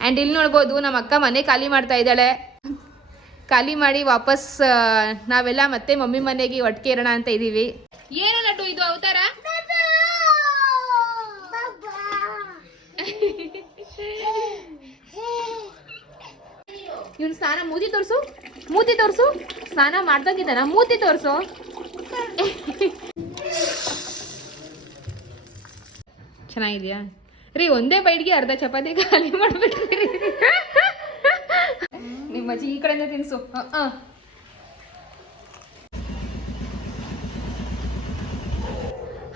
And ಇಲ್ಲಿ ನೋಡ್ಬೋದು ನಮ್ಮ ಅಕ್ಕ ಮನೆ ಖಾಲಿ ಮಾಡ್ತಾ ಇದ್ದಾಳೆ. ಖಾಲಿ ಮಾಡಿ ವಾಪಸ್ ನಾವೆಲ್ಲ ಮತ್ತೆ ಮಮ್ಮಿ ಮನೆಗೆ ಒಟ್ಟಿಗೆ ಇರೋಣ ಅಂತ ಇದ್ದೀವಿ. ಏನು ಲಡ್ಡು ಇದು ಅವತಾರ? ಇವನು ಸ್ನಾನ ಮೂತಿ ತೋರಿಸು ಮೂತಿ ತೋರಿಸು. ಸ್ನಾನ ಮಾಡ್ದಂಗಿದ್ದಾನ ಮೂತಿ ತೋರಿಸು. ಚೆನ್ನಾಗಿದ್ಯಾ? ರೀ, ಒಂದೇ ಬೈಟ್ಗೆ ಅರ್ಧ ಚಪಾತಿ ಖಾಲಿ ಮಾಡ್ಬಿಟ್ರಿ. ನಿಮ್ಮ ಅಜ್ಜಿ ಈ ಕಡೆಯಿಂದ ತಿನ್ಸು.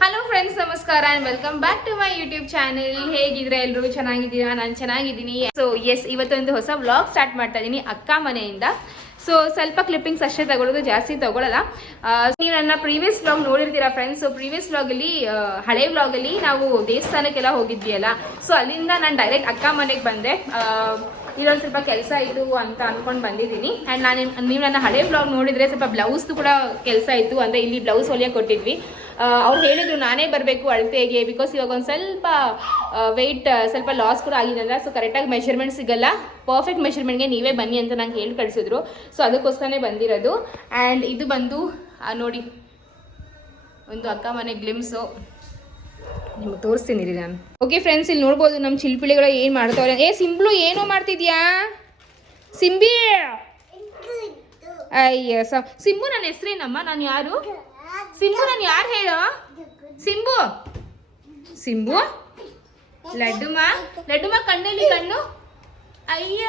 ಹಲೋ ಫ್ರೆಂಡ್ಸ್ ನಮಸ್ಕಾರ and welcome back to my YouTube channel ಹೇಗಿದ್ರೆ ಎಲ್ಲರೂ ಚೆನ್ನಾಗಿದ್ದೀರಾ? ನಾನು ಚೆನ್ನಾಗಿದ್ದೀನಿ. ಸೊ ಎಸ್ ಇವತ್ತೊಂದು ಹೊಸ ವ್ಲಾಗ್ ಸ್ಟಾರ್ಟ್ ಮಾಡ್ತಾ ಇದ್ದೀನಿ ಅಕ್ಕ ಮನೆಯಿಂದ. ಸೊ ಸ್ವಲ್ಪ ಕ್ಲಿಪ್ಪಿಂಗ್ಸ್ ಅಷ್ಟೇ ತಗೊಳ್ಳೋದು, ಜಾಸ್ತಿ ತಗೊಳ್ಳಲ್ಲ. ನೀವು ನನ್ನ ಪ್ರೀವಿಯಸ್ ವ್ಲಾಗ್ ನೋಡಿರ್ತೀರಾ ಫ್ರೆಂಡ್ಸ್ ಸೊ ಪ್ರೀವಿಯಸ್ ವ್ಲಾಗಲ್ಲಿ ಹಳೆ ವ್ಲಾಗಲ್ಲಿ ನಾವು ದೇವಸ್ಥಾನಕ್ಕೆಲ್ಲ ಹೋಗಿದ್ವಿ ಅಲ್ಲ? ಸೊ ಅಲ್ಲಿಂದ ನಾನು ಡೈರೆಕ್ಟ್ ಅಕ್ಕ ಮನೆಗೆ ಬಂದೆ. ಇಲ್ಲೊಂದು ಸ್ವಲ್ಪ ಕೆಲಸ ಇತ್ತು ಅಂತ ಅನ್ಕೊಂಡು ಬಂದಿದ್ದೀನಿ. ಆ್ಯಂಡ್ ನಾನು ನೀವು ನನ್ನ ಹಳೆ ಬ್ಲಾಗ್ ನೋಡಿದ್ರೆ ಸ್ವಲ್ಪ ಬ್ಲೌಸ್ದು ಕೂಡ ಕೆಲಸ ಇತ್ತು. ಅಂದರೆ ಇಲ್ಲಿ ಬ್ಲೌಸ್ ಹೊಲಿಯ ಕೊಟ್ಟಿದ್ವಿ. ಅವ್ರು ಹೇಳಿದ್ರು ನಾನೇ ಬರಬೇಕು ಅಳತೆಗೆ ಬಿಕಾಸ್ ಇವಾಗ ಒಂದು ಸ್ವಲ್ಪ ವೆಯ್ಟ್ ಸ್ವಲ್ಪ ಲಾಸ್ ಕೂಡ ಆಗಿದೆಲ್ಲ ಸೊ ಕರೆಕ್ಟಾಗಿ ಮೆಷರ್ಮೆಂಟ್ ಸಿಗಲ್ಲ. ಪರ್ಫೆಕ್ಟ್ ಮೆಷರ್ಮೆಂಟ್ಗೆ ನೀವೇ ಬನ್ನಿ ಅಂತ ನಂಗೆ ಹೇಳಿ ಕಳಿಸಿದ್ರು. ಸೊ ಅದಕ್ಕೋಸ್ಕರನೇ ಬಂದಿರೋದು. ಆ್ಯಂಡ್ ಇದು ಬಂದು ನೋಡಿ, ಒಂದು ಅಕ್ಕ ಮನೆ ಗ್ಲಿಮ್ಸು ನಿಮ್ಗೆ ತೋರಿಸ್ತೀನಿ ರೀ ನಾನು. ಓಕೆ ಫ್ರೆಂಡ್ಸ್ ಇಲ್ಲಿ ನೋಡ್ಬೋದು ನಮ್ಮ ಚಿಲ್ಪಿಳಿಗಳು ಏನು ಮಾಡ್ತಾವ್ರೆ. ಏ ಸಿಂಬ್ಳು ಏನೋ ಮಾಡ್ತಿದ್ಯಾ? ಸಿಂಬಿ? ಅಯ್ಯ ಸಿಂಬು ನನ್ನ ಹೆಸರೇನಮ್ಮ? ನಾನು ಯಾರು? ಸಿಂಬು ನಾನು ಯಾರು ಹೇಳು? ಸಿಂಬು? ಸಿಂಬು? ಲಡ್ಡುಮ್ಮ ಲಡ್ಡುಮ್ಮ ಕಣ್ಣಲ್ಲಿ ಕಣ್ಣು? ಅಯ್ಯ,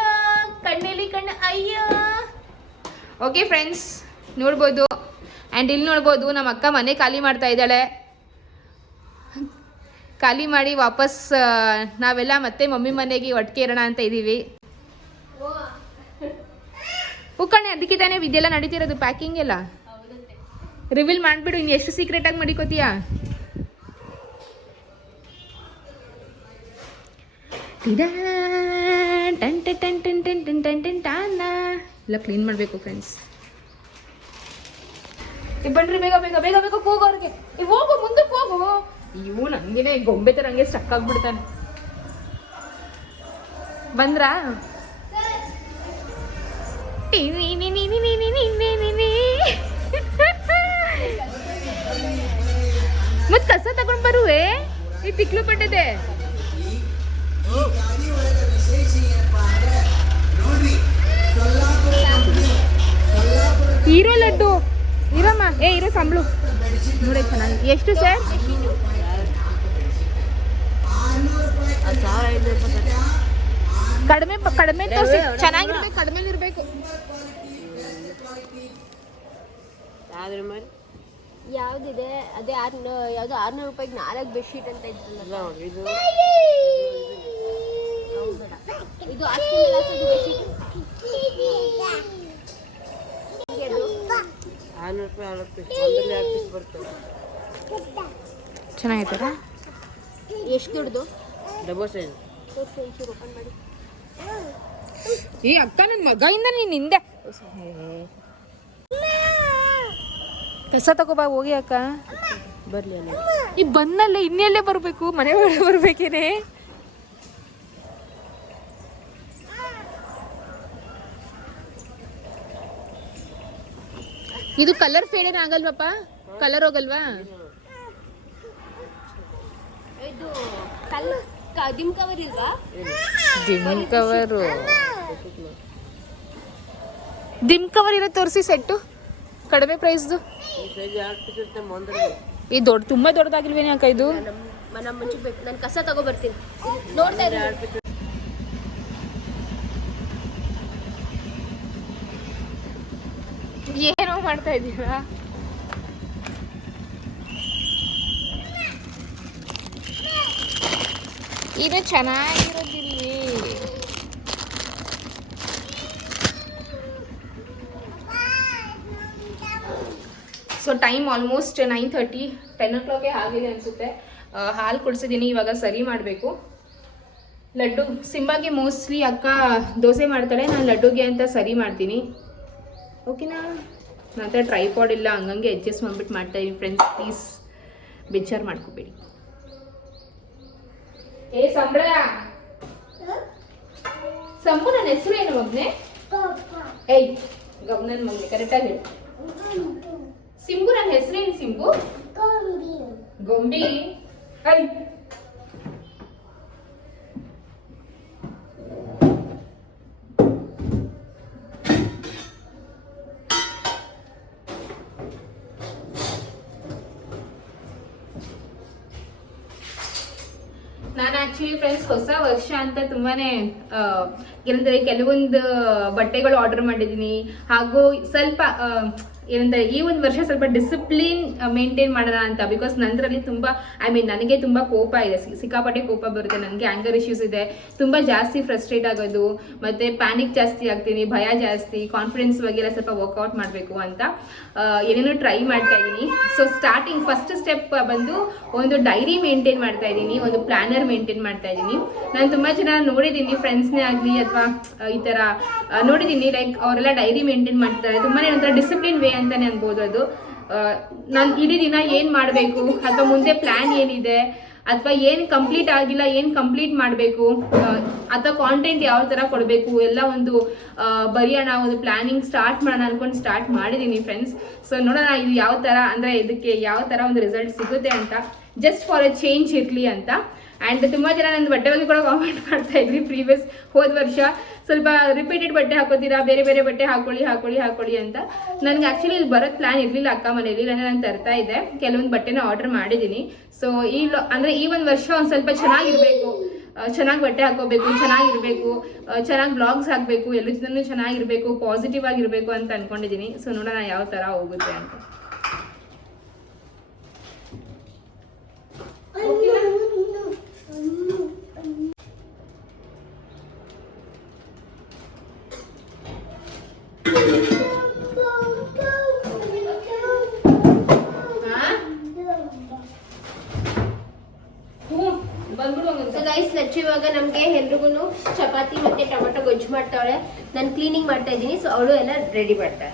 ಕಣ್ಣಲ್ಲಿ ಕಣ್ಣು, ಅಯ್ಯ. ಓಕೆ ಫ್ರೆಂಡ್ಸ್ ನೋಡ್ಬೋದು. ಆ್ಯಂಡ್ ಇಲ್ಲಿ ನೋಡ್ಬೋದು, ನಮ್ಮ ಅಕ್ಕ ಮನೆ ಖಾಲಿ ಮಾಡ್ತಾ ಇದ್ದಾಳೆ. ಖಾಲಿ ಮಾಡಿ ವಾಪಸ್ ನಾವೆಲ್ಲ ಮತ್ತೆ ಮಮ್ಮಿ ಮನೆಗೆ ಒಟ್ಟಿಗೆ ಇರೋಣ ಅಂತ ಇದ್ದೀವಿ. ಉಕ್ಕಣೆ ಅದಕ್ಕೆ ತಾನೇ ಇದೆಲ್ಲ ನಡೀತಿರೋದು ಪ್ಯಾಕಿಂಗ್ ಎಲ್ಲ? ರಿವೀಲ್ ಮಾಡಿಬಿಡು, ಇನ್ನು ಎಷ್ಟು ಸೀಕ್ರೆಟಾಗಿ ಮಡಿಕೋತೀಯಾ? ಎಲ್ಲ ಕ್ಲೀನ್ ಮಾಡಬೇಕು ಫ್ರೆಂಡ್ಸ್ ಬನ್ರಿ ಬೇಗ ಬೇಗ ಬೇಗ ಬೇಗ ಹೋಗೋರಿಗೆ ಅವ್ರಿಗೆ. ಹೋಗು, ಮುಂದಕ್ಕೆ ಹೋಗು. ಇವು ನಂಗೆ ಗೊಂಬೆ ಥರ ಹಂಗೆ ಸ್ಟಕ್ ಆಗ್ಬಿಡ್ತಾನೆ ಬಂದ್ರಾ ಮತ್ ಕಸ ತಗೊಂಡ್ ಬರುವೆ ಈ ತಿಕ್ಲು ಪಟ್ಟದೆ ಹೀರೋ ಲಡ್ಡು ಇರಮ್ಮ ಏ ಇರೋ ಸಂಬಳು ನೋಡಿ ಚೆನ್ನಾಗಿ ಎಷ್ಟು ಸರ್ ಕಡಿಮೆ ಪ- ಕಡಿಮೆ ತೋರಿಸಿ. ಚೆನ್ನಾಗಿರ್ಬೇಕು ಕಡಿಮೆ ಇರಬೇಕು ಯಾವ್ದ್ರ ಮೇಲೆ ಯಾವ್ದಿದೆ? ಅದೇ ಆರ್ನೂರು ಯಾವ್ದು ಆರ್ನೂರು ರೂಪಾಯಿಗೆ ನಾಲ್ಕು ಬೆಡ್ಶೀಟ್ ಅಂತ ಇದ್ರಲ್ಲ ಇದು ಇದು ಆರ್ನೂರು ರೂಪಾಯಿ ಆರು ಪೀಸ್ ಒಂದರಲ್ಲಿ ಎರಡು ಪೀಸ್ ಬರ್ತವೆ ಚೆನ್ನಾಗೈತಾರ ಎಷ್ಟು ದೊಡ್ಡದು? ಡಬಲ್ ಸೈಜ್ ಈ ಅಕ್ಕ ನನ್ನ ಮಗಯಿಂದ ನೀನ್ ಹಿಂದೆ. ಕಸ ತಗೋಬಾ ಹೋಗಿ ಅಕ್ಕ. ಬರಲಿ ಅಲ್ಲ ಈ ಬಂದಲ್ಲೇ ಇನ್ನೆಲ್ಲೇ ಬರಬೇಕು ಮನೆ ಒಳಗೆ ಬರ್ಬೇಕೇನೆ. ಇದು ಕಲರ್ ಫೇಡ್ ಏನ್ ಆಗಲ್ವಪ್ಪ? ಕಲರ್ ಹೋಗಲ್ವಾ? ಇದು ಕಲ್ ಕ- ದಿಮ್ ಕವರ್ ಇಲ್ವಾ ದಿಮ್ ಕವರು ದಿಮ್ ಕವರ್ ಇರೋ ತೋರಿಸಿ ಸೆಟ್ಟು. ಕಡಿಮೆ ಪ್ರೈಸ್ದು. ಈ ದೊಡ್ಡ, ತುಂಬಾ ದೊಡ್ಡದಾಗಿಲ್ವೇನೆ ಅಕ್ಕ ಇದು ನಮ್ಮ ಮುಂಚೆ ಬೇಕು ನಾನು ಕಸ ತಗೋ ಬರ್ತೀನಿ ನೋಡ್ತಾ ಇದ್ದೀನಿ ಏನೋ ಮಾಡ್ತಾ ಇದ್ದೀರಾ ಇದು ಚೆನ್ನಾಗಿರೋದಿಲ್ಲಿ. So time almost nine thirty ten ಓ ಕ್ಲಾಕೇ ಆಗಿದೆ ಅನಿಸುತ್ತೆ. ಹಾಲು ಕುಡಿಸಿದ್ದೀನಿ, ಇವಾಗ ಸರಿ ಮಾಡಬೇಕು. ಲಡ್ಡು, ಸಿಂಬಾಗೆ ಮೋಸ್ಟ್ಲಿ ಅಕ್ಕ ದೋಸೆ ಮಾಡ್ತಾಳೆ, ನಾನು ಲಡ್ಡುಗೆ ಅಂತ ಸರಿ ಮಾಡ್ತೀನಿ. ಓಕೆನಾ ನನ್ನ ಹತ್ರ ಟ್ರೈಪಾಡ್ ಇಲ್ಲ, ಹಂಗಂಗೆ ಅಡ್ಜಸ್ಟ್ ಮಾಡ್ಬಿಟ್ಟು ಮಾಡ್ತಾಯಿದ್ದೀನಿ ಫ್ರೆಂಡ್ಸ್ ಪ್ಲೀಸ್ ಬೇಜಾರು ಮಾಡ್ಕೋಬೇಡಿ. ಏ ಸಂಬಳ. ಸಂಬು ನನ್ನ ಹೆಸರು ಏನು ಮಗ್ನೆ? ಏಯ್ ಗಮನ ಮಗ್ನೆ ಕರೆಕ್ಟಾಗಿ ಹೇಳು. ಸಿಂಬು ನನ್ನ ಹೆಸರೇನು ಸಿಂಬು? ಗೊಂಬಿ. ಐ ಅಂತ ತುಂಬಾನೇ ಏನಂದ್ರೆ ಕೆಲವೊಂದು ಬಟ್ಟೆಗಳು ಆರ್ಡರ್ ಮಾಡಿದ್ದೀನಿ. ಹಾಗೂ ಸ್ವಲ್ಪ ಏನಂದ್ರೆ ಈ ಒಂದು ವರ್ಷ ಸ್ವಲ್ಪ ಡಿಸಿಪ್ಲಿನ್ ಮೇಂಟೈನ್ ಮಾಡೋಣ ಅಂತ. ಬಿಕಾಸ್ ನಂದರಲ್ಲಿ ತುಂಬಾ ಐ ಮೀನ್ ನನಗೆ ತುಂಬಾ ಕೋಪ ಇದೆ. ಸಿಕ್ಕಾಪಟ್ಟೆ ಕೋಪ ಬರುತ್ತೆ. ನನಗೆ ಆಂಗರ್ ಇಶ್ಯೂಸ್ ಇದೆ. ತುಂಬಾ ಜಾಸ್ತಿ ಫ್ರಸ್ಟ್ರೇಟ್ ಆಗೋದು. ಮತ್ತೆ ಪ್ಯಾನಿಕ್ ಜಾಸ್ತಿ ಆಗ್ತೀನಿ, ಭಯ ಜಾಸ್ತಿ ಕಾನ್ಫಿಡೆನ್ಸ್ ಬಗ್ಗೆ ಎಲ್ಲ ಸ್ವಲ್ಪ ವರ್ಕೌಟ್ ಮಾಡಬೇಕು ಅಂತ ಏನೇನೋ ಟ್ರೈ ಮಾಡ್ತಾ ಇದ್ದೀನಿ. ಸೊ ಸ್ಟಾರ್ಟಿಂಗ್ ಫಸ್ಟ್ ಸ್ಟೆಪ್ ಬಂದು ಒಂದು ಡೈರಿ ಮೇಂಟೈನ್ ಮಾಡ್ತಾ ಇದ್ದೀನಿ. ಒಂದು ಪ್ಲಾನರ್ ಮೇಂಟೈನ್ ಮಾಡ್ತಾ ಇದ್ದೀನಿ. ನಾನು ತುಂಬಾ ಜನ ನೋಡಿದ್ದೀನಿ ಫ್ರೆಂಡ್ಸ್ನೇ ಆಗಲಿ ಅಥವಾ ಈ ಥರ ನೋಡಿದ್ದೀನಿ. ಲೈಕ್ ಅವರೆಲ್ಲ ಡೈರಿ ಮೇಂಟೈನ್ ಮಾಡ್ತಾರೆ. ತುಂಬಾ ಒಂಥರ ಡಿಸಿಪ್ಲಿನ್ ವೇ ಅಂತಾನೆ ಅನ್ಬೋದು ಅದು. ನಾನು ಇಡೀ ದಿನ ಏನು ಮಾಡಬೇಕು? ಅಥವಾ ಮುಂದೆ ಪ್ಲ್ಯಾನ್ ಏನಿದೆ? ಅಥವಾ ಏನು ಕಂಪ್ಲೀಟ್ ಆಗಿಲ್ಲ, ಏನು ಕಂಪ್ಲೀಟ್ ಮಾಡಬೇಕು? ಅಥವಾ ಕಾಂಟೆಂಟ್ ಯಾವ ಥರ ಕೊಡಬೇಕು? ಎಲ್ಲ ಒಂದು ಬರೆಯೋಣ, ಒಂದು ಪ್ಲಾನಿಂಗ್ ಸ್ಟಾರ್ಟ್ ಮಾಡೋಣ ಅನ್ಕೊಂಡು ಸ್ಟಾರ್ಟ್ ಮಾಡಿದ್ದೀನಿ ಫ್ರೆಂಡ್ಸ್ ಸೊ ನೋಡೋಣ ಇದು ಯಾವ ಥರ ಅಂದರೆ ಇದಕ್ಕೆ ಯಾವ ಥರ ಒಂದು ರಿಸಲ್ಟ್ ಸಿಗುತ್ತೆ ಅಂತ. ಜಸ್ಟ್ ಫಾರ್ ಎ ಚೇಂಜ್ ಇರಲಿ ಅಂತ. ಆ್ಯಂಡ್ ತುಂಬ ಜನ ನನ್ನ ಬಟ್ಟೆ ಬಗ್ಗೆ ಕೂಡ ಕಾಮೆಂಟ್ ಮಾಡ್ತಾ ಇದ್ವಿ ಪ್ರೀವಿಯಸ್ ಹೋದ ವರ್ಷ. ಸ್ವಲ್ಪ ರಿಪೀಟೆಡ್ ಬಟ್ಟೆ ಹಾಕೋತೀರಾ? ಬೇರೆ ಬೇರೆ ಬಟ್ಟೆ ಹಾಕೊಳ್ಳಿ ಹಾಕೊಳ್ಳಿ ಹಾಕೊಳ್ಳಿ ಅಂತ. ನನಗೆ ಆ್ಯಕ್ಚುಲಿ ಇಲ್ಲಿ ಬರೋದು ಪ್ಲಾನ್ ಇರಲಿಲ್ಲ ಅಕ್ಕ ಮನೇಲಿ. ಇಲ್ಲಾಂದ್ರೆ ನಾನು ತರ್ತಾ ಇದ್ದೆ. ಕೆಲವೊಂದು ಬಟ್ಟೆನ ಆರ್ಡರ್ ಮಾಡಿದ್ದೀನಿ. ಸೊ ಈ ಅಂದರೆ ಈ ಒಂದು ವರ್ಷ ಒಂದು ಸ್ವಲ್ಪ ಚೆನ್ನಾಗಿರಬೇಕು. ಚೆನ್ನಾಗಿ ಬಟ್ಟೆ ಹಾಕೋಬೇಕು, ಚೆನ್ನಾಗಿರಬೇಕು. ಚೆನ್ನಾಗಿ ಬ್ಲಾಗ್ಸ್ ಹಾಕಬೇಕು. ಎಲ್ಲ ಜನನು ಚೆನ್ನಾಗಿರಬೇಕು ಪಾಸಿಟಿವ್ ಆಗಿರಬೇಕು ಅಂತ ಅನ್ಕೊಂಡಿದ್ದೀನಿ. ಸೊ ನೋಡೋಣ ಯಾವ ಥರ ಹೋಗುತ್ತೆ ಅಂತ. ಇವಾಗ ನಮ್ಗೆ ಎಲ್ರಿಗೂ ಚಪಾತಿ ಮತ್ತೆ ಟೊಮೆಟೊ ಗೊಜ್ಜು ಮಾಡ್ತಾವಳೆ ನಾನು ಕ್ಲೀನಿಂಗ್ ಮಾಡ್ತಾ ಇದ್ದೀನಿ ಸೊ ಅವಳು ಎಲ್ಲ ರೆಡಿ ಮಾಡ್ತಾಳೆ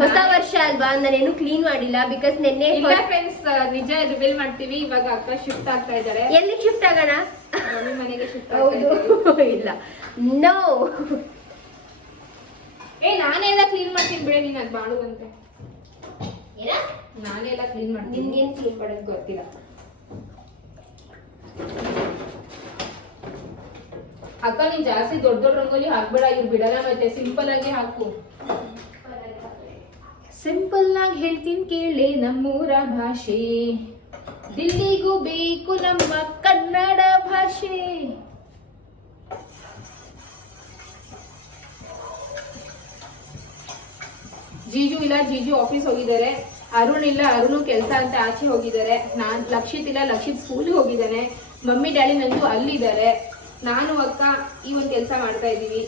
ಹೊಸ ವರ್ಷ ಅಲ್ವಾ ನಾನೇನು ಕ್ಲೀನ್ ಮಾಡಿಲ್ಲ ಬಿಕಾಸ್ ನಿನ್ನೆ ಇಲ್ಲ ಫ್ರೆಂಡ್ಸ್ ನಿಜ ರಿವೀಲ್ ಮಾಡ್ತೀವಿ ಇವಾಗ ಅಕ್ಕ ಶಿಫ್ಟ್ ಆಗ್ತಾ ಇದ್ದಾರೆ. ಎಲ್ಲಿ ಶಿಫ್ಟ್ ಆಗೋಣ? ಮನೆಗೆ ಶಿಫ್ಟ್ ಇಲ್ಲ. ನೋ ಏ ನಾನೇ ಎಲ್ಲ ಕ್ಲೀನ್ ಮಾಡ್ತೀನಿ ಬಿಡಿ ನೀನು ಅದು ಮಾಡುವಂತೆ ನಾನೇ ಎಲ್ಲ ಕ್ಲೀನ್ ಮಾಡ್ತೀನಿ. ನಿನ್ಗೇನ್ ಕ್ಲೀನ್ ಮಾಡೋದು ಗೊತ್ತಿಲ್ಲ. ಅಕ್ಕ ನೀನ್ ಜಾಸ್ತಿ ದೊಡ್ಡ ದೊಡ್ಡ ರಂಗೋಲಿ ಹಾಕ್ಬೇಡ ಇವ್ ಬಿಡಲ್ಲ ಮತ್ತೆ ಸಿಂಪಲ್ ಆಗಿ ಹಾಕು. ಸಿಂಪಲ್ ಆಗಿ ಹೇಳ್ತೀನಿ ಕೇಳಿ ನಮ್ಮೂರ ಭಾಷೆ. ದಿಲ್ಲಿಗೂ ಬೇಕು ನಮ್ಮ ಕನ್ನಡ ಭಾಷೆ. ಜೀಜು ಇಲ್ಲ ಜೀಜು ಆಫೀಸ್ ಹೋಗಿದ್ದಾರೆ. ಅರುಣ್ ಇಲ್ಲ ಅರುಣು ಕೆಲಸ ಅಂತ ಆಚೆ ಹೋಗಿದ್ದಾರೆ. ನಾನ್ ಲಕ್ಷಿತ್ ಇಲ್ಲ ಲಕ್ಷಿತ್ ಸ್ಕೂಲ್ಗೆ ಹೋಗಿದ್ದಾನೆ. ಮಮ್ಮಿ ಡ್ಯಾಡಿ ನಂದು ಅಲ್ಲಿದ್ದಾರೆ. ನಾನು ಅಕ್ಕ ಈ ಒಂದು ಕೆಲಸ ಮಾಡ್ತಾ ಇದ್ದೀವಿ.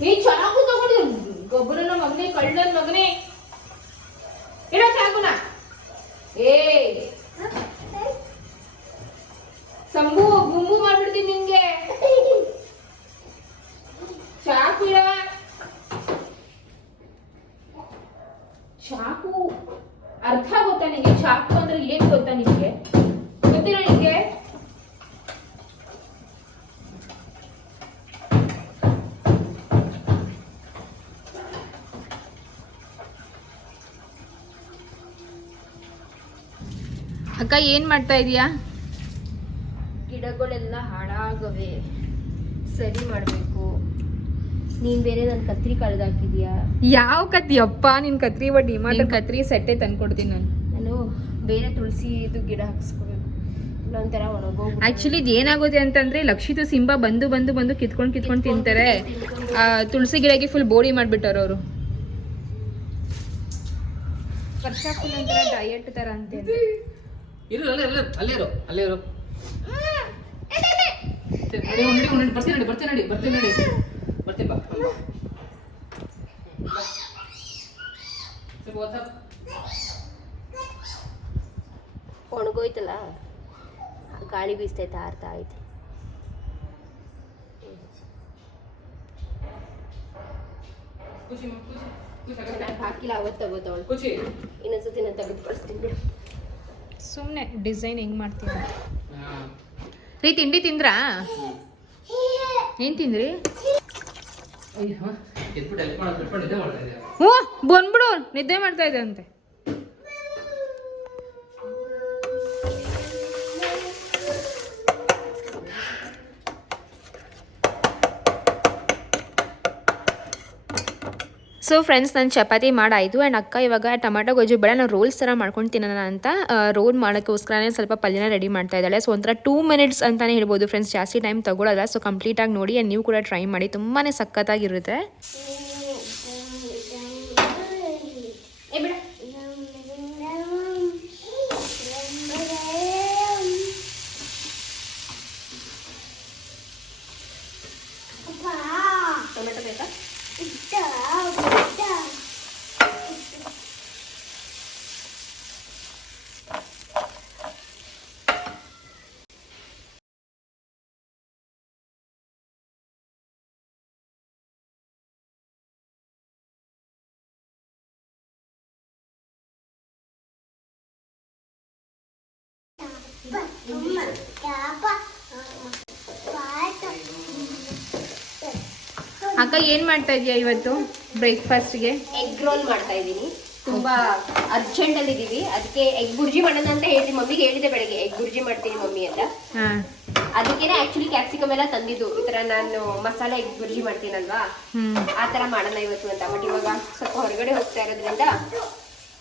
ನೀ ಚೆನ್ನಾಗು ತಗೊಂಡು ಗೊಬ್ಬರನ ಮಗನೇ ಕಳ್ಳನ ಮಗನೇ. ಇಡೋ ಚಾಕುನ. ಏ. ಸಂಭು ಗುಂಬು ಮಾಡ್ಬಿಡ್ತೀನಿ ನಿಂಗೆ ಚಾಕು ಇಡ ಚಾಕು ಅರ್ಥ ಗೊತ್ತಾ ನಿಂಗೆ ಚಾಕು ಅಂದ್ರೆ ಏನ್ ಗೊತ್ತಾ ನಿಂಗೆ ಗೊತ್ತಿಲ್ಲ ನಿಂಗೆ ಅಕ್ಕ ಏನ್ ಮಾಡ್ತಾ ಇದೀಯಾ? ಗಿಡಗಳೆಲ್ಲ ಹಾಳಾಗವೆ. ಸರಿ ಮಾಡಬೇಕು. ನೀನ್ ಬೇರೆ ನನ್ನ ಕತ್ರಿ ಕಳೆದಾಕಿದ್ಯಾ? ಯಾವ ಕತ್ತಿ ಅಪ್ಪ ನಿನ್ ಕತ್ರಿ ಬಡ್ಡಿ ಡಿಮಾರ್ಟ್ ಕತ್ರಿ ಸೆಟ್ಟೆ ತಂದ್ಕೊಡ್ತೀನಿ ನಾನು. ನಾನು ಬೇರೆ ತುಳಸಿ ಇದು ಗಿಡ ಹಾಕ್ಸ್ಕೋಬೇಕು. ಒಂಥರ ಆಕ್ಚುಲಿ ಇದು ಏನಾಗುತ್ತೆ ಅಂತಂದ್ರೆ ಲಕ್ಷಿತು ಸಿಂಬ ಬಂದು ಬಂದು ಬಂದು ಕಿತ್ಕೊಂಡು ಕಿತ್ಕೊಂಡು ತಿಂತಾರೆ. ತುಳಸಿ ಗಿಡಕ್ಕೆ ಫುಲ್ ಬೋಡಿ ಮಾಡ್ಬಿಟ್ಟವ್ರು ಅವರು. ವರ್ಷ ಫುಲ್ ಒಂಥರ ಡಯಟ್ ತರ ಅಂತೆ. ಇರು ಅಲ್ಲೇ ಅಲ್ಲೇ ಅಲ್ಲೇ ಇರು ಅಲ್ಲೇ ಇರು ನಡಿ, ನಡಿ, ನಡಿ, ಬರ್ತೀನಿ ನಡಿ ಬರ್ತೀನಿ ನಡಿ ಬರ್ತೀನಿ ನಡಿ ಬರ್ತೀನಿ ಬಾ. ಸ್ವಲ್ಪ. ಒಣಗೋಯ್ತಲ್ಲ ಗಾಳಿ ಬೀಸ್ತೈತೆ ಆರ್ತಾ ಐತೆ. ನಾನು ಹಾಕಿಲ್ಲ ಅವತ್ತು ತಗೋತಾವಳು ಇನ್ನೊಂದ್ಸತಿ ನಾನು ತೆಗೆದು ಕಳಿಸ್ತೀನಿ ಬಿಡು ಸುಮ್ಮನೆ ಡಿಸೈನ್ ಹೆಂಗೆ ಮಾಡ್ತೀವಿ ರೀ ತಿಂಡಿ ತಿಂದ್ರಾ? ಏನು ತಿಂದ್ರಿ? ಹ್ಞೂ ಬಂದ್ಬಿಡು ನಿದ್ದೆ ಮಾಡ್ತಾ ಇದೆ ಅಂತೆ ಸೊ ಫ್ರೆಂಡ್ಸ್ ನಾನು ಚಪಾತಿ ಮಾಡಾಯಿತು ಆ್ಯಂಡ್ ಅಕ್ಕ ಇವಾಗ ಟೊಮೆಟೊ, ಗೊಜ್ಜು ಬೇಡ ನಾನು ರೋಲ್ಸ್ ಥರ ಮಾಡ್ಕೊಂಡು ತಿನ್ನೋಣ ಅಂತ ರೋಲ್ ಮಾಡೋಕ್ಕೋಸ್ಕರನೇ ಸ್ವಲ್ಪ ಪಲ್ಯನ ರೆಡಿ ಮಾಡ್ತಾ ಇದ್ದಾಳೆ. ಸೊ ಒಂಥರ ಟೂ ಮಿನಿಟ್ಸ್ ಅಂತಲೇ ಹೇಳ್ಬೋದು ಫ್ರೆಂಡ್ಸ್ ಜಾಸ್ತಿ ಟೈಮ್ ತಗೊಳ್ಳಲ್ಲ ಸೊ ಕಂಪ್ಲೀಟಾಗಿ ನೋಡಿ ಆ್ಯಂಡ್ ನೀವು ಕೂಡ ಟ್ರೈ ಮಾಡಿ. ತುಂಬಾ ಸಖತ್ತಾಗಿರುತ್ತೆ. ಅಕ್ಕ ಏನು ಮಾಡ್ತಾ ಇದೀಯಾ ಇವತ್ತು ಬ್ರೇಕ್ಫಾಸ್ಟ್ಗೆ ಎಗ್ ರೋಲ್ ಮಾಡ್ತಾ ಇದ್ದೀನಿ ತುಂಬಾ ಅರ್ಜೆಂಟ್ ಅಲ್ಲಿ ಇದೀವಿ. ಅದಕ್ಕೆ ಎಗ್ ಬುರ್ಜಿ ಮಾಡೋಣ ಅಂತ ಹೇಳಿ ಮಮ್ಮಿಗೆ ಹೇಳಿದೆ ಬೆಳಗ್ಗೆ ಎಗ್ ಬುರ್ಜಿ ಮಾಡ್ತೀನಿ ಮಮ್ಮಿ ಅಂತ. ಹಾಂ. ಅದಕ್ಕೇನೆ ಆಕ್ಚುಲಿ ಕ್ಯಾಪ್ಸಿಕಮ್ ಎಲ್ಲ ತಂದಿದ್ದು. ಈ ತರ ನಾನು ಮಸಾಲೆ ಎಗ್ ಬುರ್ಜಿ ಮಾಡ್ತೀನಲ್ವಾ? ಆತರ ಆ ತರ ಮಾಡೋಣ ಇವತ್ತು ಅಂತ. ಬಟ್ ಇವಾಗ ಸ್ವಲ್ಪ ಹೊರಗಡೆ ಹೋಗ್ತಾ ಇರೋದ್ರಿಂದ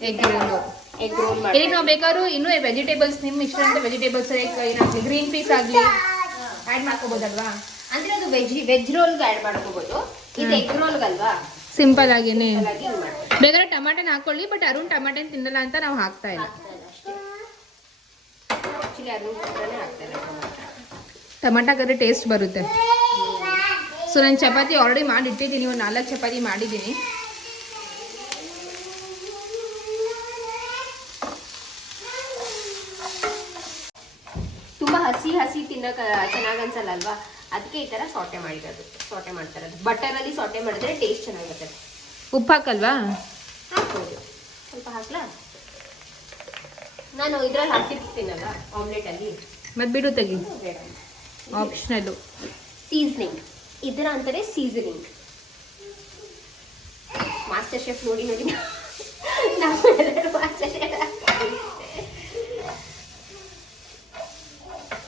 ಎಗ್ ರೋಲು ಎಗ್ ರೋಲ್ ಇಲ್ಲಿ ಮಾಡಿ ನಾವು ಬೇಕಾದ್ರೂ ಇನ್ನೂ ವೆಜಿಟೇಬಲ್ಸ್ ನಿಮ್ಮ ಇಷ್ಟ ಅಂತ ವೆಜಿಟೇಬಲ್ಸ್ ಏನಾಗಲಿ ಗ್ರೀನ್ ಪೀಸ್ ಆಗಲಿ ಆ್ಯಡ್ ಮಾಡ್ಕೋಬೋದಲ್ವಾ? ಅಂದ್ರೆ ಅದು ವೆಜ್ ವೆಜ್ ರೋಲ್ಗೆ ಆ್ಯಡ್ ಮಾಡ್ಕೋಬಹುದು ಇದು ಎಗ್ ರೋಲ್ಗಲ್ವಾ ಸಿಂಪಲ್ ಆಗಿನೇ. ಬೇಕಾದ್ರೆ ಟಮಾಟನ್ ಹಾಕೊಳ್ಳಿ ಬಟ್ ಅರುಣ್ ಟಮಾಟನ್ ತಿನ್ನಲ್ಲ ಅಂತ ನಾವು ಹಾಕ್ತಾ ಇಲ್ಲ. ಹಾಕಿದ್ರೆ ಟೇಸ್ಟ್ ಬರುತ್ತೆ. ಸೊ ನಾನು ಚಪಾತಿ ಆಲ್ರೆಡಿ ಮಾಡಿ ಇಟ್ಟಿದ್ದೀನಿ ಒಂದು ನಾಲ್ಕು ಚಪಾತಿ ಮಾಡಿದ್ದೀನಿ. ತುಂಬ ಹಸಿ ಹಸಿ ತಿನ್ನಕ ಚೆನ್ನಾಗಿ ಅನ್ಸಲ್ಲ ಅಲ್ವಾ? ಅದಕ್ಕೆ ಈ ತರ ಸೊಟೆ ಮಾಡಿರೋದು. ಸೋಟೆ ಮಾಡ್ತಾರೆ. ಬಟರ್ ಅಲ್ಲಿ ಸೊಟೆ ಮಾಡಿದ್ರೆ ಟೇಸ್ಟ್ ಚೆನ್ನಾಗಿರುತ್ತೆ. ಉಪ್ಪು ಹಾಕಲ್ವಾ? ಹಾಕ್ಬೋದು. ಸ್ವಲ್ಪ ಹಾಕ್ಲಾ? ನಾನು ಇದ್ರಲ್ಲಿ ಹಾಕಿರ್ತೀನಲ್ಲ ಆಮ್ಲೆಟ್ ಅಲ್ಲಿ. ಮತ್ತೆ ಬಿಡು ತೆಗಿ. ಆಪ್ಷನಲ್ ಆಪ್ಷನಲ್ಲು ಸೀಸನಿಂಗ್ ಇದರ ಅಂತಾರೆ ಸೀಸನಿಂಗ್ ಮಾಸ್ಟರ್ ಶೆಫ್ ನೋಡಿ. ನೋಡಿ ಮಾಸ್ಟರ್ ಶೆಫ್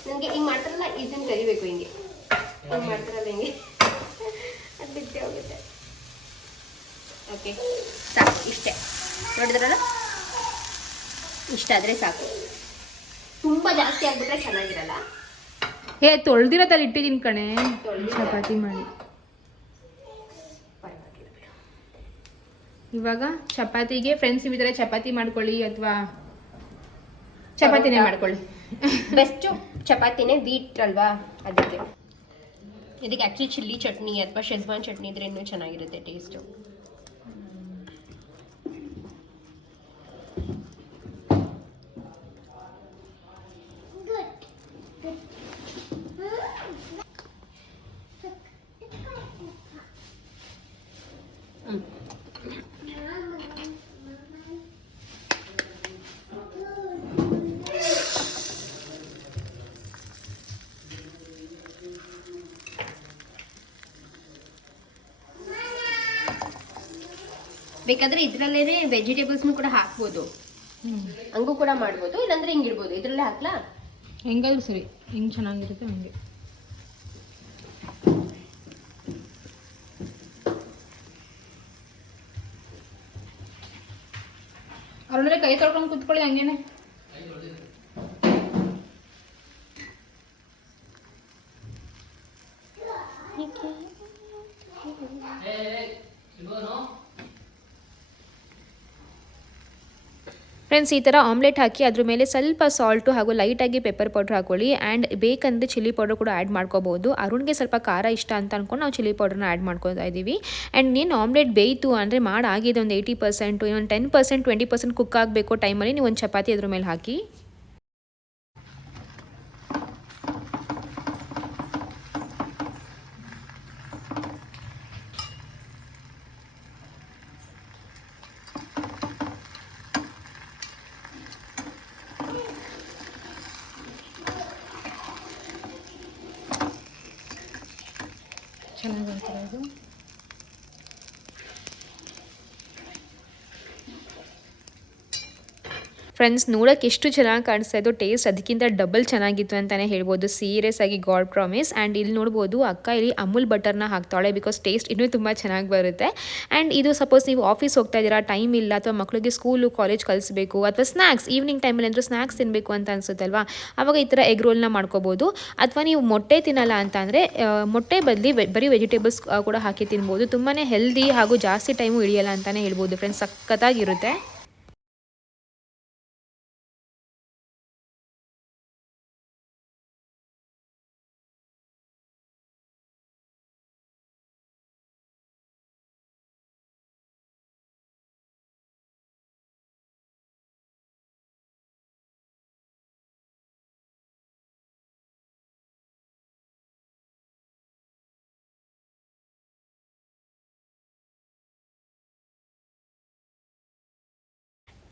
ನನಗೆ ಹಿಂಗೆ ಮಾಡ್ತಾರಲ್ಲ ಇದನ್ನ ಕರಿಬೇಕು ಹಿಂಗೆ. ಹಿಂಗೆ. ಅದು ಹೋಗುತ್ತೆ. ಓಕೆ ಸಾಕು ಇಷ್ಟೇ. ನೋಡಿದ್ರಲ್ಲ? ಇಷ್ಟಾದರೆ ಸಾಕು. ತುಂಬಾ ಜಾಸ್ತಿ ಆಗ್ಬಿಟ್ರೆ ಚೆನ್ನಾಗಿರಲ್ಲ? ಹೇ ತೊಳ್ದಿರೋದಲ್ಲಿ ಇಟ್ಟಿದ್ದೀನಿ ಕಣೆ? ಚಪಾತಿ ಮಾಡಿ. ಪರವಾಗಿಲ್ಲ ಇವಾಗ ಚಪಾತಿಗೆ ಫ್ರೆಂಡ್ಸ್ ಥರ ಚಪಾತಿ ಮಾಡ್ಕೊಳ್ಳಿ ಅಥವಾ ಚಪಾತಿನೇ ಮಾಡ್ಕೊಳ್ಳಿ. ಬೆಸ್ಟು ಚಪಾತಿನೇ ವೀಟ್ ಅಲ್ವಾ ಅದಕ್ಕೆ? ಇದಕ್ಕೆ ಆ್ಯಕ್ಚುಲಿ ಚಿಲ್ಲಿ ಚಟ್ನಿ ಅಥವಾ ಶೆಜ್ವಾನ್ ಚಟ್ನಿ ಇದ್ರೆ ಇನ್ನೂ ಚೆನ್ನಾಗಿರುತ್ತೆ ಟೇಸ್ಟು ಬೇಕಾದ್ರೆ ಇದರಲ್ಲೇ ವೆಜಿಟೇಬಲ್ಸ್ನು ಕೂಡ ಹಾಕ್ಬೋದು. ಹಂಗೂ ಕೂಡ ಮಾಡ್ಬೋದು ಇಲ್ಲಾಂದ್ರೆ ಹಿಂಗಿಡ್ಬೋದು ಇದರಲ್ಲೇ ಹಾಕ್ಲಾ? ಹೆಂಗಾದ್ರೂ ಸರಿ ಹಿಂಗ್ ಚೆನ್ನಾಗಿರುತ್ತೆ ಹಂಗೆ. ಅವ್ರಂದ್ರೆ ಕೈ ತೊಳ್ಕೊಂಡು ಕುತ್ಕೊಳ್ಳಿ ಹಂಗೇನೆ. ಫ್ರೆಂಡ್ಸ್ ಈ ಥರ ಆಮ್ಲೆಟ್ ಹಾಕಿ ಅದ್ರ ಮೇಲೆ ಸ್ವಲ್ಪ ಸಾಲ್ಟು ಹಾಗೂ ಲೈಟಾಗಿ ಪೆಪ್ಪರ್ ಪೌಡ್ರ್ ಹಾಕೊಳ್ಳಿ ಆ್ಯಂಡ್ ಬೇಕಂದರೆ ಚಿಲ್ಲಿ ಪೌಡರ್ ಕೂಡ ಆ್ಯಡ್ ಮಾಡ್ಕೋಬೋದು. ಅರುಣ್ಗೆ ಸ್ವಲ್ಪ ಖಾರ ಇಷ್ಟ ಅಂತ ಅಂದ್ಕೊಂಡು ನಾವು ಚಿಲ್ಲಿ ಪೌಡ್ರನ್ನ ಆ್ಯಡ್ ಮಾಡ್ಕೊತಾ ಇದ್ದೀವಿ. ಆ್ಯಂಡ್ ನೀನು ಆಮ್ಲೆಟ್ ಬೇಯಿತು ಅಂದರೆ ಮಾಡಾಗಿದೆ ಒಂದು ಏಯ್ಟಿ ಪರ್ಸೆಂಟು ಇನ್ನೊಂದು ten percent twenty percent cook ಆಗಬೇಕು ಟೈಮಲ್ಲಿ ನೀವು ಒಂದು ಚಪಾತಿ ಅದ್ರ ಮೇಲೆ ಹಾಕಿ. ಚೆನ್ನಾಗಿ ಬರ್ತಾರೆ ಅದು ಫ್ರೆಂಡ್ಸ್, ನೋಡೋಕೆ ಎಷ್ಟು ಚೆನ್ನಾಗಿ ಕಾಣಿಸ್ತಾ ಇದ್ದು ಟೇಸ್ಟ್ ಅದಕ್ಕಿಂತ ಡಬಲ್ ಚೆನ್ನಾಗಿತ್ತು ಅಂತಲೇ ಹೇಳ್ಬೋದು. ಸೀರಿಯಸ್ ಆಗಿ ಗಾಡ್ ಪ್ರಾಮಿಸ್. ಆ್ಯಂಡ್ ಇಲ್ಲಿ ನೋಡ್ಬೋದು, ಅಕ್ಕ ಇಲ್ಲಿ ಅಮೂಲ್ ಬಟರ್ನ ಹಾಕ್ತಾಳೆ ಬಿಕಾಸ್ ಟೇಸ್ಟ್ ಇನ್ನೂ ತುಂಬ ಚೆನ್ನಾಗಿ ಬರುತ್ತೆ. ಆ್ಯಂಡ್ ಇದು ಸಪೋಸ್ ನೀವು ಆಫೀಸ್ ಹೋಗ್ತಾ ಇದ್ದೀರಾ, ಟೈಮ್ ಇಲ್ಲ, ಅಥವಾ ಮಕ್ಕಳಿಗೆ ಸ್ಕೂಲು, ಕಾಲೇಜ್ ಕಲಿಸ್ಬೇಕು, ಅಥವಾ ಸ್ನ್ಯಾಕ್ಸ್ ಈವ್ನಿಂಗ್ ಟೈಮಲ್ಲಿ ಏನಾದರೂ ಸ್ನ್ಯಾಕ್ಸ್ ತಿನ್ನಬೇಕು ಅಂತ ಅನಿಸುತ್ತಲ್ವಾ? ಆವಾಗ ಈ ಥರ ಎಗ್ ರೋಲ್ನ ಮಾಡ್ಕೋಬೋದು. ಅಥವಾ ನೀವು ಮೊಟ್ಟೆ ತಿನ್ನಲ್ಲ ಅಂತ ಅಂದರೆ ಮೊಟ್ಟೆ ಬದಲಿ ಬರೀ ವೆಜಿಟೇಬಲ್ಸ್ ಕೂಡ ಹಾಕಿ ತಿನ್ಬೋದು. ತುಂಬಾ ಹೆಲ್ದಿ ಹಾಗೂ ಜಾಸ್ತಿ ಟೈಮು ಹಿಡಿಯಲ್ಲ ಅಂತಲೇ ಹೇಳ್ಬೋದು. ಫ್ರೆಂಡ್ಸ್, ಸಖತ್ತಾಗಿರುತ್ತೆ.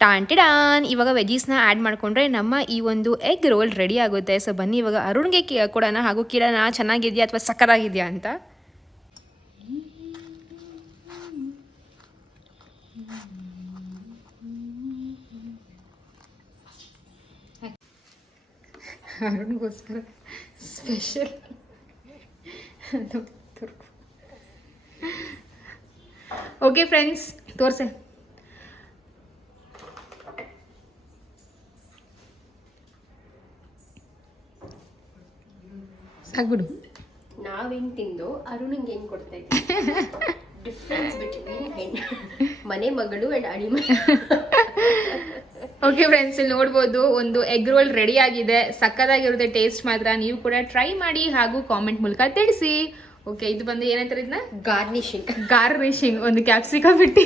ಟಾಂಟಿಡಾನ್ ಇವಾಗ ವೆಜೀಸ್ನ ಆ್ಯಡ್ ಮಾಡಿಕೊಂಡ್ರೆ ನಮ್ಮ ಈ ಒಂದು ಎಗ್ ರೋಲ್ ರೆಡಿ ಆಗುತ್ತೆ. ಸೊ ಬನ್ನಿ, ಇವಾಗ ಅರುಣ್ಗೆ ಕೊಡೋಣ. ಹಾಗೂ ಕಿಡೋಣ ಚೆನ್ನಾಗಿದೆಯಾ ಅಥವಾ ಸಕ್ಕದಾಗಿದೆಯಾ ಅಂತ? ಅರುಣ್ಗೋಸ್ಕರ ಸ್ಪೆಷಲ್ ಓಕೆ ಫ್ರೆಂಡ್ಸ್ ತೋರ್ಸೆ. ಸಾಕ್ಬಿಡು ನಾವೇನು ತಿಂದು ಅರುಣಿಗೆ ಏನು ಕೊಡ್ತಾ ಇದ್ದೀವಿ ಡಿಫ್ರೆನ್ಸ್ ಬಿಟ್ವೀನ್ ಮನೆ ಮಗಳು ಅಂಡ್ ಅಡಿಮ. ಓಕೆ ಫ್ರೆಂಡ್ಸ್ ಇಲ್ಲಿ ನೋಡ್ಬೋದು ಒಂದು ಎಗ್ ರೋಲ್ ರೆಡಿ ಆಗಿದೆ. ಸಕ್ಕದಾಗಿರುತ್ತೆ ಟೇಸ್ಟ್ ಮಾತ್ರ. ನೀವು ಕೂಡ ಟ್ರೈ ಮಾಡಿ ಹಾಗೂ ಕಾಮೆಂಟ್ ಮೂಲಕ ತಿಳಿಸಿ. ಓಕೆ ಇದು ಬಂದು ಏನಂತಾರೆ ಇದನ್ನ? ಗಾರ್ನಿಶಿಂಗ್ ಗಾರ್ನಿಶಿಂಗ್ ಒಂದು ಕ್ಯಾಪ್ಸಿಕಮ್ ಬಿಟ್ಟು.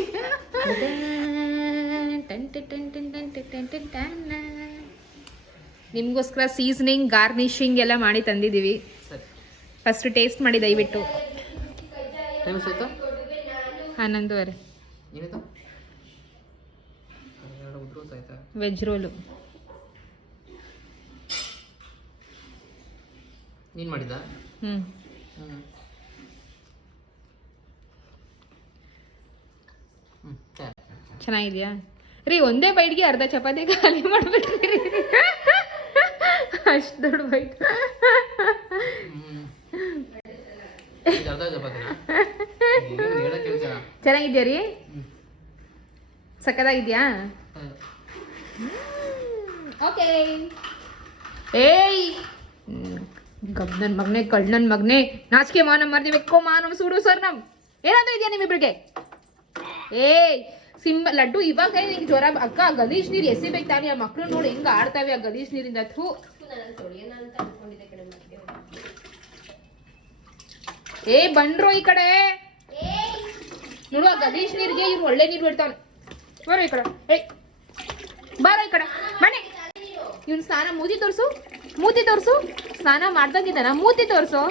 ನಿಮಗೋಸ್ಕರ ಸೀಸನಿಂಗ್ ಗಾರ್ನಿಶಿಂಗ್ ಎಲ್ಲ ಮಾಡಿ ತಂದಿದ್ದೀವಿ. ಫಸ್ಟ್ ಟೇಸ್ಟ್ ಮಾಡಿ ದಯವಿಟ್ಟು. ಹನ್ನೊಂದುವರೆ. Veg roll. ನೀನು ಮಾಡಿದ್ದ? ಹ್ಞೂ ಹ್ಞೂ ಚೆನ್ನಾಗಿದ್ಯಾ? ರೀ ಒಂದೇ ಬೈಟ್ಗೆ ಅರ್ಧ ಚಪಾತಿ ಖಾಲಿ ಮಾಡ್ಬಿಟ್ರಿ. ಅಷ್ಟು ದೊಡ್ಡ ಬೈಟ್ ಹ್ಞೂ ಇದು ಅರ್ಧ ಚಪಾತಿನ ಏನು ಹೇಳಕ್ಕೆ ಹೇಳ್ತೀರ ಚೆನ್ನಾಗಿದ್ಯಾ ರೀ? ಸಕ್ಕದಾಗಿದ್ಯಾ. ಓಕೆ ಏಯ್! ಗಬ್ ನನ್ನ ಮಗನೇ ಕಳ್ ನನ್ನ ಮಗನೇ ನಾಚಿಕೆ ಮಾನ ಮರ್ದಿ ಬೆಕ್ಕೋ ಮಾನ ಸೂಡು ಸರ್ ನಮ್ ಏನಾದ್ರೂ ಇದೆಯಾ ನಿಮ್ಮಿಬ್ರಿಗೆ? ಏಯ್ ಸಿಂಬ ಲಡ್ಡು ಇವಾಗ ನಿಂಗೆ ಜ್ವರ ಅಕ್ಕ ಗಲೀಜ್ ನೀರು ಎಸಿಬೇಕು ತಾನೇ ಆ ಮಕ್ಳು ನೋಡಿ ಹೆಂಗ ಆಡ್ತಾವೆ ಆ ಗಲೀಜ್ ನೀರಿಂದ. ಥೂ ತೊಳೆಯೋಣ ಅಂತ ಅನ್ಕೊಂಡಿದ್ದೆ ಕಡೆ ಮತ್ತೆ ಏ ಬಂಡ್ರು ಈ ಕಡೆ. ನೋಡುವ ಗದೀಶ್ ನೀರ್ಗೆ ಇವ್ರು ಒಳ್ಳೆ ನೀರು ಬಿಡ್ತಾವ್ನೆ. ಬರೋ ಈ ಕಡೆ. ಏಯ್, ಬಾರೋ ಈ ಕಡೆ. ಬನ್ನಿ. ಇವ್ನು ಸ್ನಾನ ಮೂತಿ ತೋರಿಸು. ಮೂತಿ ತೋರಿಸು. ಸ್ನಾನ ಮಾಡ್ದಂಗಿದ್ದಾನ. ಮೂತಿ ತೋರಿಸು.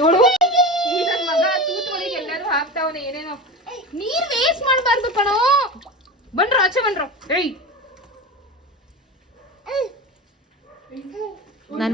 ನೋಡು. ನನ್ ಮಗ ಎಲ್ಲರೂ ಹಾಕ್ತಾವನೆ ಏನೇನೋ. ನೀರ್ ವೇಸ್ಟ್ ಮಾಡ್ಬಾರ್ದು ಕಣೋ. ಬನ್ರೋ, ಆಚೆ ಬನ್ರೋ. ಏಯ್.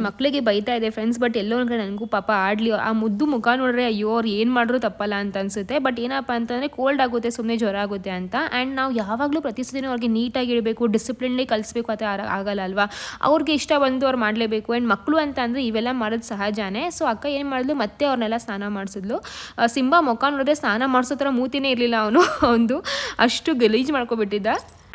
ಮಕ್ಕಳಿಗೆ ಬೈತಾ ಇದೆ ಫ್ರೆಂಡ್ಸ್ ಬಟ್ ಎಲ್ಲೋ ಕಡೆ ನನಗೂ ಪಾಪ ಆಡ್ಲಿ ಆ ಮುದ್ದು ಮುಖ ನೋಡ್ರೆ ಅಯ್ಯೋ, ಅವ್ರು ಏನು ಮಾಡಿದ್ರು ತಪ್ಪಲ್ಲ ಅಂತ ಅನಿಸುತ್ತೆ. ಬಟ್ ಏನಪ್ಪ ಅಂತಂದರೆ ಕೋಲ್ಡ್ ಆಗುತ್ತೆ ಸುಮ್ಮನೆ ಜ್ವರ ಆಗುತ್ತೆ ಅಂತ. ಆ್ಯಂಡ್ ನಾವು ಯಾವಾಗಲೂ ಪ್ರತಿ ಸತಿನೂ ಅವ್ರಿಗೆ ನೀಟಾಗಿ ಇಡಬೇಕು ಡಿಸಿಪ್ಲಿನ್ಲಿ ಕಲಿಸ್ಬೇಕು ಅಂತ ಆಗಲ್ಲ ಅಲ್ವಾ? ಅವ್ರಿಗೆ ಇಷ್ಟ ಬಂದು ಅವ್ರು ಮಾಡಲೇಬೇಕು. ಆ್ಯಂಡ್ ಮಕ್ಕಳು ಅಂತ ಅಂದರೆ ಇವೆಲ್ಲ ಮಾಡೋದು ಸಹಜನೇ. ಸೊ ಅಕ್ಕ ಏನು ಮಾಡಿದ್ಲು, ಮತ್ತೆ ಅವ್ರನ್ನೆಲ್ಲ ಸ್ನಾನ ಮಾಡಿಸಿದ್ಲು. ಸಿಂಬಾ ಮುಖ ನೋಡಿದ್ರೆ ಸ್ನಾನ ಮಾಡಿಸೋ ಥರ ಮೂತಿನೇ ಇರಲಿಲ್ಲ ಅವನು, ಒಂದು. ಅಷ್ಟು ಗಲೀಜು ಮಾಡ್ಕೊಬಿಟ್ಟಿದ್ದ.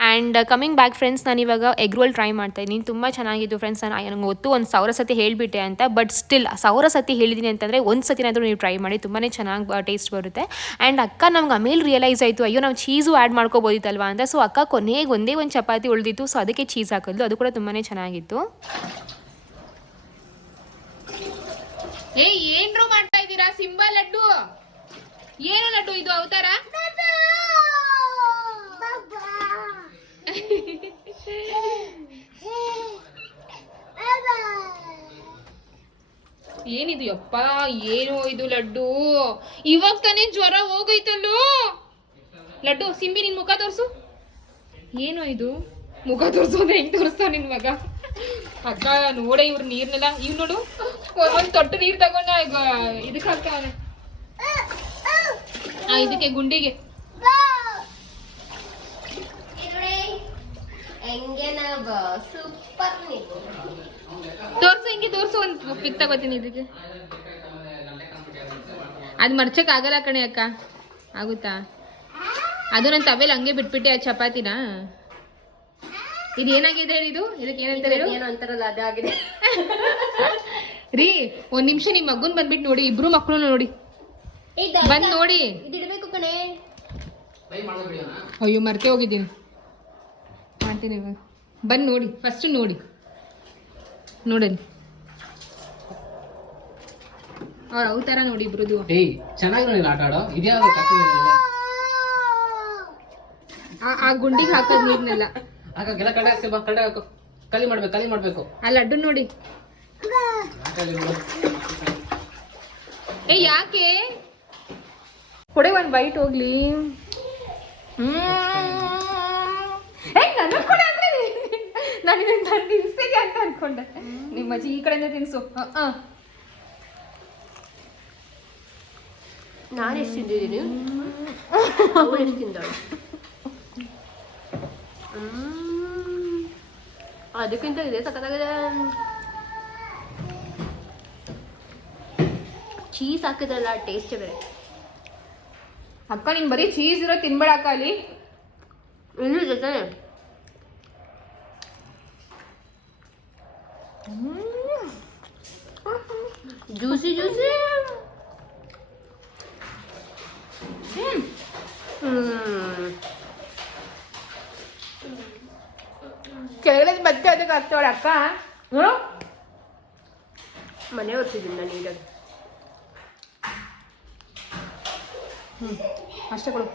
ಆ್ಯಂಡ್ ಕಮಿಂಗ್ ಬ್ಯಾಕ್ ಫ್ರೆಂಡ್ಸ್ ನಾನು ಇವಾಗ ಎಗ್ ರೋಲ್ ಟ್ರೈ ಮಾಡ್ತಾ ಇದ್ದೀನಿ. ತುಂಬ ಚೆನ್ನಾಗಿದ್ದು ಫ್ರೆಂಡ್ಸ್ ನಾನು ನನಗೆ ಗೊತ್ತು ಒಂದು ಸಾವಿರ ಸತಿ ಹೇಳಿಬಿಟ್ಟೆ ಅಂತ ಬಟ್ ಸ್ಟಿಲ್ ಸಾವಿರ ಸತಿ ಹೇಳಿದ್ದೀನಿ ಅಂತಂದರೆ ಒಂದು ಸತಿನಾದರೂ ನೀವು ಟ್ರೈ ಮಾಡಿ ತುಂಬಾ ಚೆನ್ನಾಗಿ ಟೇಸ್ಟ್ ಬರುತ್ತೆ. ಆ್ಯಂಡ್ ಅಕ್ಕ ನಮ್ಗೆ ಆಮೇಲೆ ರಿಯಲೈಸ್ ಆಯಿತು ಅಯ್ಯೋ ನಾವು ಚೀಸು ಆ್ಯಡ್ ಮಾಡ್ಕೋಬೋದಿತ್ತಲ್ವಾ? ಅಂತ. ಸೊ ಅಕ್ಕ ಕೊನೆಗೆ ಒಂದೇ ಒಂದು ಚಪಾತಿ ಉಳಿದಿತ್ತು ಸೊ ಅದಕ್ಕೆ ಚೀಸ್ ಹಾಕಿದ್ಲು ಅದು ಕೂಡ ತುಂಬಾ ಚೆನ್ನಾಗಿತ್ತು. ಏ ಏನ್ರು ಮಾಡ್ತಾ ಇದ್ದೀರಾ? ಸಿಂಬಾ ಲಡ್ಡು? ಏನು ಲಡ್ಡು ಇದು ಅವತಾರ? ಏನಿದು ಯಪ್ಪ, ಏನು ಇದು ಲಡ್ಡು. ಇವಾಗ ತಾನೇ ಜ್ವರ ಹೋಗೈತಲ್ಲೋ. ಲಡ್ಡು, ಸಿಂಬಿ ನಿನ್ ಮುಖ ತೋರ್ಸು. ಏನು ಇದು? ಮುಖ ತೋರ್ಸೋದು ಹೆಂಗ್ ತೋರಿಸ್ತಾವ ನಿನ್ ಮಗ? ಅಕ್ಕ, ನೋಡೆ ಇವ್ರ ನೀರ್ನೆಲ್ಲ. ಇವ್ ನೋಡು. ಒಂದ್ ತೊಟ್ಟು ನೀರ್ ತಗೊಂಡ ಇದಕ್ಕೆ ಹಾಕ್ತಾವನೆ. ಇದಕ್ಕೆ ಗುಂಡಿಗೆ ಹೆಂಗೆ ನಾವು ಸೂಪರ್ ನೀವು ತೋರ್ಸು ಹಿಂಗೆ ತೋರ್ಸು ಒಂದ್ ಪಿಕ್ ತಗೋತೀನಿ ಇದಕ್ಕೆ ಅದ್ ಮರ್ಚಕ್ ಆಗಲ್ಲ ಕಣೆ ಅಕ್ಕ. ಆಗುತ್ತಾ? ಅದು ನನ್ನ ತವೆಲ್ ಹಂಗೆ ಬಿಟ್ಬಿಟ್ಟೆ ಆ ಚಪಾತಿನ. ಇದು ಏನಾಗಿದೆ ಹೇಳಿ ಇದು? ಇದಕ್ಕೆ ಏನಂತಾರೆ ಏನೋ ಅಂತಾರಲ್ಲ ಅದಾಗಿದೆ ರೀ ಒಂದ್ ನಿಮಿಷ ನಿಮ್ ಮಗುನ್ ಬಂದ್ಬಿಟ್ಟು ನೋಡಿ ಇಬ್ರು ಮಕ್ಕಳು ನೋಡಿ. ಬಂದ್ ನೋಡಿ. ಇದಿಡ್ಬೇಕು ಕಣೆ. ಅಯ್ಯೋ ಮರ್ತೆ ಹೋಗಿದ್ದೀನಿ. ಮಾಡ್ತೀನಿ ಇವಾಗ. ಬಂದ್ ನೋಡಿ ಫಸ್ಟ್ ನೋಡಿ. ನೋಡಲಿ. ಅವ್ರ ಅವ್ ನೋಡಿ ಇಬ್ರದು. ಏಯ್ ಚೆನ್ನಾಗಿ ನೋಡಿ ಆಟ ಆಡೋ. ಇದ್ಯಾವ ಆ- ಆ ಗುಂಡಿಗೆ ಹಾಕೋದು ನೀರ್ನೆಲ್ಲ. ಹಾಗಾಗೆಲ್ಲ ಕಡೆ ಹಾಕ್ಸಿ ಬಾ ಕಡೆ ಹಾಕು. ಕಲಿ ಮಾಡ್ಬೇಕು ಕಲಿ ಮಾಡ್ಬೇಕು. ಆ ಲಡ್ಡು ನೋಡಿ. ಏ ಯಾಕೆ? ಕೊಡೆ ಒಂದು ಬೈಟ್ ಹೋಗ್ಲಿ. ನನಗ್ ಕೊಡೆ ಅಂದ್ರೆ ನಾನು ತಿನ್ಸಿದೆ ಅಂತ ಅನ್ಕೊಂಡೆ. ನಿಮ್ಮ ಅಜ್ಜಿ ಈ ಕಡೆಯಿಂದ ತಿನ್ಸು. ನಾನು ಎಷ್ಟು ತಿಂದಿದ್ದೀನಿ? ಅವಳು ಎಷ್ಟು ತಿಂದಳು. ಅದಕ್ಕಿಂತ ಇದೆ ಸಖತ್ತಾಗಿದೆ. ಚೀಸ್ ಹಾಕಿದ್ರಲ್ಲ ಟೇಸ್ಟ್ ಬೇರೆ. ಅಕ್ಕ ನೀನು ಬರೀ ಚೀಸ್ ಇರೋ ತಿನ್ಬೇಡ ಅಕ್ಕ ಅಲ್ಲಿ. ಇನ್ನು ಜೊತೆ ಜ್ಯೂಸಿ ಜ್ಯೂಸಿ ಹ್ಮ್ ಕೆಳಗಡೆ ಮತ್ತೆ ಅದಕ್ಕೆ ಹಾಕ್ತಾವಳೆ ಅಕ್ಕ ನೋಡು ಮನೆ ಒರ್ಸಿದ್ದೀನಿ ನಾನು ನೀಟಾಗಿ ಅಷ್ಟೇ ಕೊಡು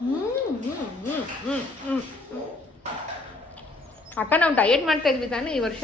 ಹ್ಮ್, ಹ್ಮ್, ಹ್ಮ್, ಹ್ಮ್, ಹ್ಮ್. ಅಕ್ಕ ನಾವು ಡಯಟ್ ಮಾಡ್ತಾ ಇದ್ವಿ ತಾನೇ ಈ ವರ್ಷ.